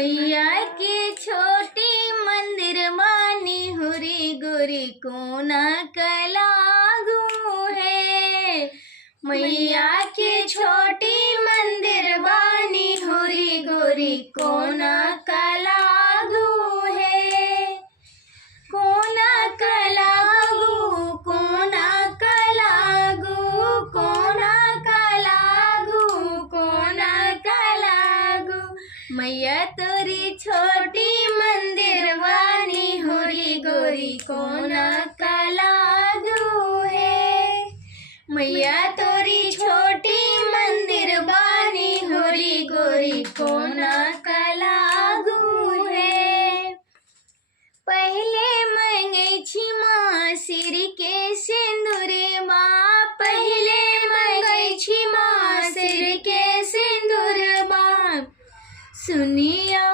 मैया के छोटी मंदिर मानी हुरी गोरी कोना कलागू है। मैया के छोटी मंदिर बानी हुरी गोरी कोना कलागू है। कोना कलागू कोना कलागू कोना कलागू कोना कलागू। मैया तोरी छोटी मंदिर वानी हुरी गोरी कोना कलागू है। मैया तोरी छोटी मंदिर बानी हुरी गोरी कोना कलागू है। पहले मंगई छी माँ सिर के सिंदूर माँ, पहले मंगई छी माँ सिर के सिंदूर माँ। सुनियो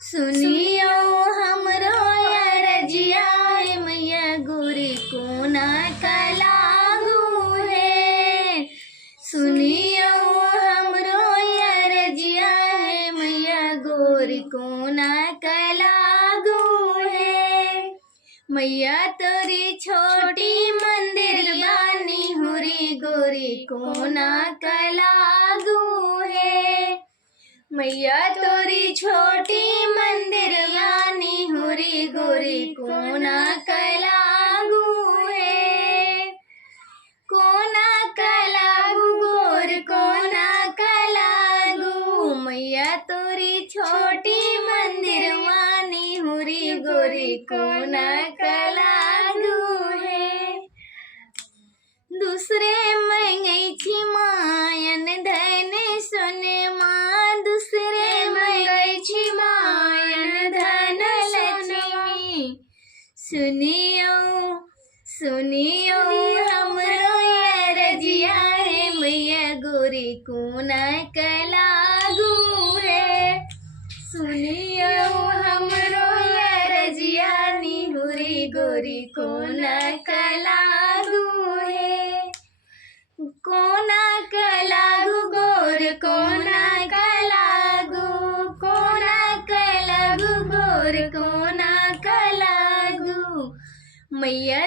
सुनियो हमरो अरजिया मैया गोरी कोना कलागू है। सुनियो हमरो अरजिया है मैया गोरी कोना कलागू है। मैया तोरी छोटी मंदिर बानी हुरी गोरी कोना कलागू है। मैया तोरी छोटी मंदिर बानी हुरी गोरी कोना कलागू है। कोना कलागू गोर कोना कलागू। मैया तोरी छोटी मंदिर मानी हुरी गोरी कोना कलागू है। दूसरे मंगई छी मायन धन सोने माँ, दूसरे मंगई छी मायन धन लक्ष्मी। सुनियो सुनियो हमरो अरजिया है मैया गोरी कोना कलागू है। सुनियो हमरो अरजिया नी हुरी गोरी कोना कलागू है। कोना कलागू गोर कोना कलागू कोना कलागू गोर कोना कलागू। मैया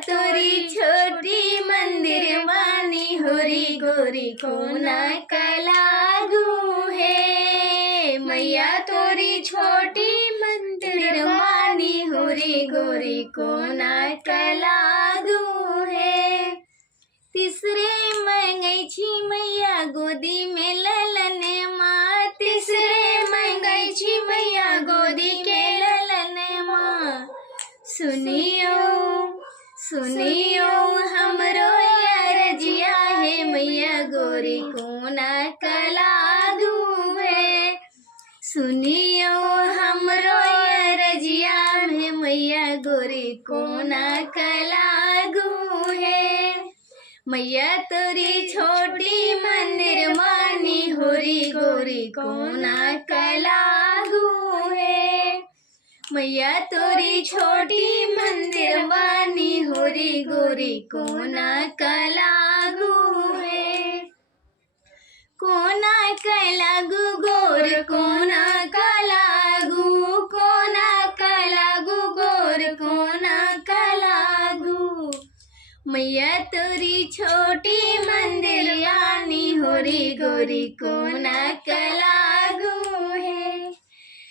तोरी छोटी मंदिर मानी हुरी गोरी कोना कलागू है। मैया तोरी छोटी मंदिर मानी हुरी गोरी कोना कलागू है। तीसरे मंगई छी मैया गोदी में ललन माँ, तीसरे मंगई छी मैया गोदी के ललन माँ। सुनियो सुनियो हमरो अरजिया है मैया गोरी कोना कलागू है। सुनियो हमरो अरजिया है मैया गोरी कोना कलागू है। मैया तोरी छोटी मंदिर मानी हुरी गोरी कोना कलागू है। मैया तोरी छोटी मंदिर मानी हुरी गोरी कोना कलागू है। कोना कलागू गोर कोना कलागू कोना कलागू गोर कोना कलागू। मैया तोरी छोटी मंदिर यानी हुरी गोरी कोना कलागू है।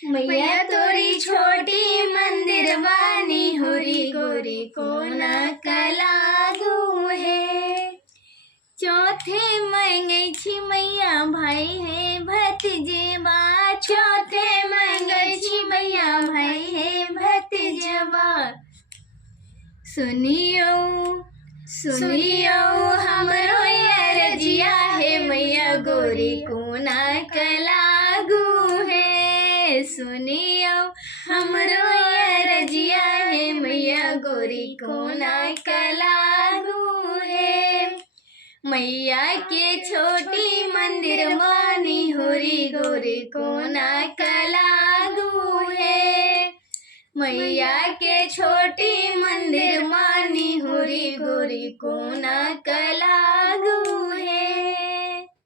मैया तोरी छोटी मंदिर बानी हुरी गोरी कोना कलागू है। चौथे मंगई छी मैया भाई है भतीजेबा, चौथे मंगई छी मैया भाई है भतीजेबा। सुनियो सुनियो हमरो अरजिया है मैया गोरी कोना कलागू है। सुनियो हमरो अरजिया है मैया गोरी कोना कलागू है। मैया के छोटी मंदिर मानी हुरी गोरी कोना कलागू है। मैया के छोटी मंदिर मानी हुरी गोरी कोना कला